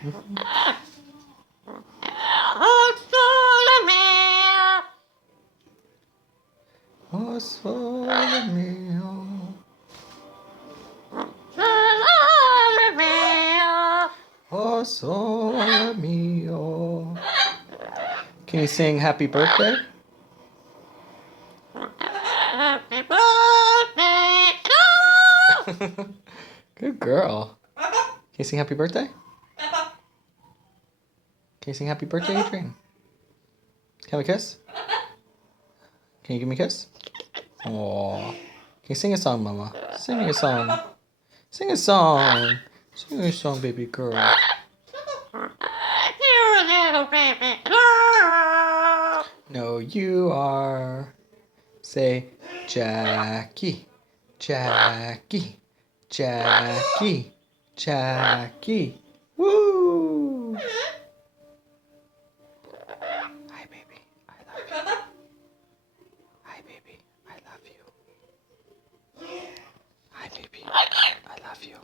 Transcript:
Oh, sole mio. Oh, sole mio. Can you sing happy birthday? Happy birthday. Good girl. Can you sing happy birthday? Can you sing happy birthday, Adrian? Can I have a kiss? Can you give me a kiss? Aww. Can you sing a song, Mama? Sing me a song. Sing a song. Sing me a song, baby girl. You little baby girl. No, you are. Say, Jackie, Jackie, Jackie, Jackie. Woo! Hi, baby. I love you. Hi, baby. I love you. Hi, baby. I love you.